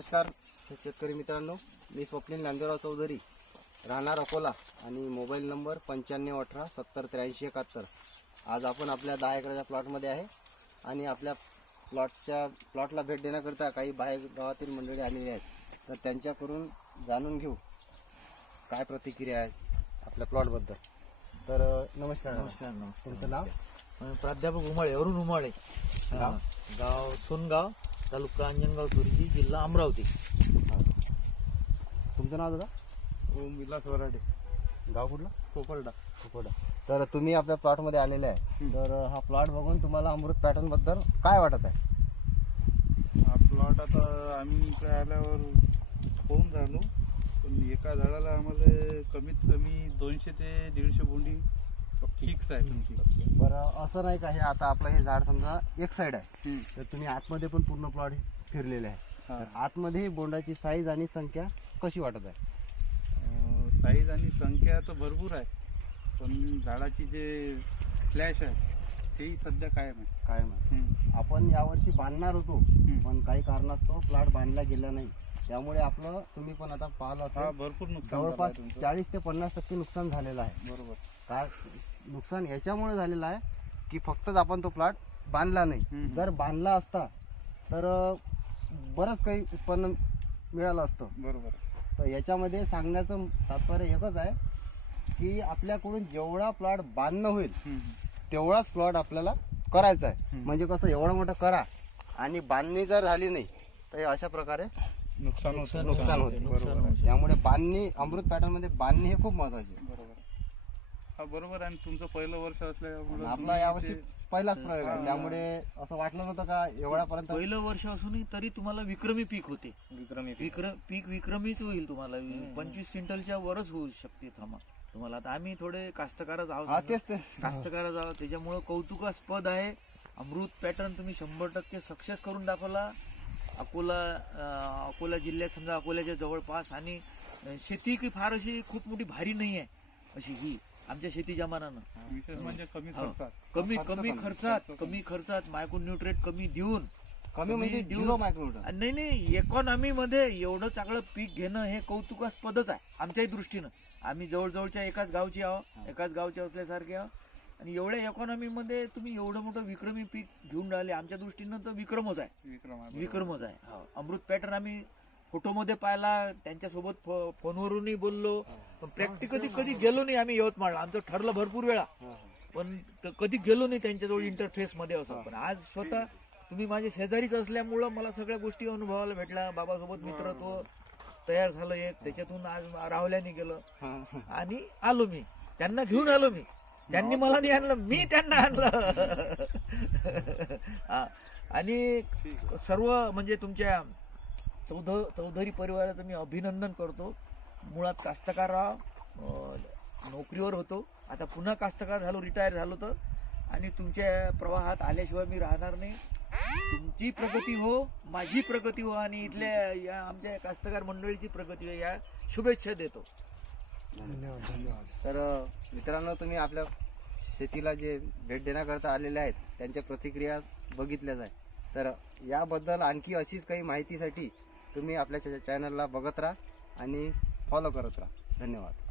नमस्कार शेतकरी मित्रांनो. मी स्वप्नील नांदेराव चौधरी. राहणार अकोला आणि मोबाईल नंबर पंच्याण्णव अठरा सत्तर त्र्याऐंशी एकाहत्तर. आज आपण आपल्या दहा एकराच्या प्लॉटमध्ये आहे आणि आपल्या प्लॉटच्या प्लॉटला भेट देण्याकरिता काही बाहेर गावातील मंडळी आलेली आहेत. तर त्यांच्याकडून जाणून घेऊ काय प्रतिक्रिया आहे आपल्या प्लॉटबद्दल तर नमस्कार. नमस्कार नमस्कार. तुमचं नाव? प्राध्यापक उमाळे अरुण उमाळे. गाव सोनगाव. तालुका अंजनगाव सुरजी जिल्हा अमरावती. तुमचं नाव दादा? विलास वराडे. गाव कुठलं? पोपलडा खोकोडा. तर तुम्ही आपल्या प्लॉटमध्ये आलेले आहे. तर हा प्लॉट बघून तुम्हाला अमृत पॅटर्नबद्दल काय वाटत आहे? हा प्लॉट आता आम्ही इकडे आल्यावर होऊन झालो पण एका झाडाला आम्हाला कमीत कमी दोनशे ते दीडशे बोंडी फिक्स आहे तुमची बरं असं नाही का हे आता आपलं हे झाड समजा एक साइड आहे. तर तुम्ही आतमध्ये पण पूर्ण प्लॉट फिरलेले आहे. हा. तर आतमध्ये बोंडाची साईज आणि संख्या कशी वाटत आहे? साईज आणि संख्या तर भरपूर आहे. पण झाडाची जे फ्लॅश आहे तेही सध्या कायम आहे. काय हम्म. आपण यावर्षी बांधणार होतो. पण काही कारणास्तव प्लॉट बांधला गेला नाही. त्यामुळे आपलं तुम्ही पण आता पाहिलं हा असेल भरपूर नुकसान झालं जवळपास आहे तुमचं. चाळीस ते पन्नास टक्के नुकसान झालेलं आहे. बरोबर. काय नुकसान याच्यामुळे झालेलं आहे की फक्तच आपण तो प्लॉट बांधला नाही हम्म. जर बांधला असता तर अं, बरंच काही उत्पन्न मिळालं असतं बरोबर तर याच्यामध्ये सांगण्याचं तात्पर्य एकच आहे की आपल्याकडून जेवढा प्लॉट बांधणं होईल हम्म. तेवढाच प्लॉट आपल्याला करायचा आहे हम्म. म्हणजे कसं एवढं मोठं करा आणि बांधणी जर झाली नाही तर हे अशा प्रकारे नुकसान होतं नुकसान होते. नुकसान. होते. त्यामुळे बांधणी अमृत पॅटर्नमध्ये बांधणी हे खूप महत्वाची हा बरोबर आणि तुमचं पहिलं वर्ष असल्यामुळे आपला तुम्ही यावर्षी ते- पहिलाच प्रयोग आहे. हा. त्यामुळे असं वाटलं नव्हतं का एवढ्यापर्यंत? पहिलं वर्ष असूनही तरी तुम्हाला विक्रमी पीक होते. विक्रमी पीक. विक्रम पीक विक्रमीच होईल तुम्हाला. पंचवीस क्विंटलच्या वरच होऊ शकते थांबा. तुम्हाला आता आम्ही थोडे कास्तकारच आहोत. हा तेच ते कास्तकारच आहोत. त्याच्यामुळं कौतुकास्पद आहे. अमृत पॅटर्न तुम्ही शंभर टक्के सक्सेस करून दाखवला. अकोला अं, अकोला जिल्ह्यात समजा अकोल्याच्या जवळपास आणि अं, शेती काही फार अशी खूप मोठी भारी नाही आहे अशी ही. आमच्या शेतीच्या मानानं विशेष म्हणजे कमी. खर्चात. कमी कमी खर्चात खर्च कमी खर्चात मायक्रो न्यूट्रेट कमी देऊन कमी म्हणजे झिरो नाही नाही इकॉनॉमी मध्ये एवढं चांगलं पीक घेणं हे कौतुकास्पदच आहे आमच्याही दृष्टीनं. आम्ही जवळजवळच्या एकाच गावची आहो एकाच गावचे असल्यासारखे आहो आणि एवढ्या इकॉनॉमी मध्ये तुम्ही एवढं मोठं विक्रमी पीक घेऊन राहिले आमच्या दृष्टीनं तर विक्रमच आहे. विक्रमच आहे. हो. अमृत पॅटर्न आम्ही फोटोमध्ये पाहिला त्यांच्यासोबत फोनवरूनही बोललो. पण प्रॅक्टिकली कधी गेलो नाही आम्ही यवतमाळला. आमचं ठरलं भरपूर वेळा. पण कधी गेलो नाही त्यांच्याजवळ इंटरफेस मध्ये असं. पण आज स्वतः तुम्ही माझे शेजारीच असल्यामुळं मला सगळ्या गोष्टी अनुभवायला भेटल्या. बाबासोबत मित्रत्व तयार झालं एक. त्याच्यातून आज राहुल्याने गेलं. आणि आलो मी. त्यांना घेऊन आलो मी. त्यांनी मला नाही आणलं. मी त्यांना आणलं. आणि सर्व म्हणजे तुमच्या चौध चौधरी परिवाराचं मी अभिनंदन करतो. मुळात कास्तकार नोकरीवर होतो. आता पुन्हा कास्तकार झालो रिटायर झालो तर. आणि तुमच्या प्रवाहात आल्याशिवाय मी राहणार नाही. तुमची प्रगती हो माझी प्रगती हो. आणि इथल्या या आमच्या कास्तकार मंडळीची प्रगती हो. या शुभेच्छा देतो. तर अ, मित्रांनो तुम्ही आपल्या शेतीला जे भेट देण्याकरता आलेले आहेत त्यांच्या प्रतिक्रिया बघितल्याच आहे तर याबद्दल आणखी अशीच काही माहितीसाठी तुम्ही आपल्या चॅनलला बघत राहा आणि फॉलो करत राहा. धन्यवाद.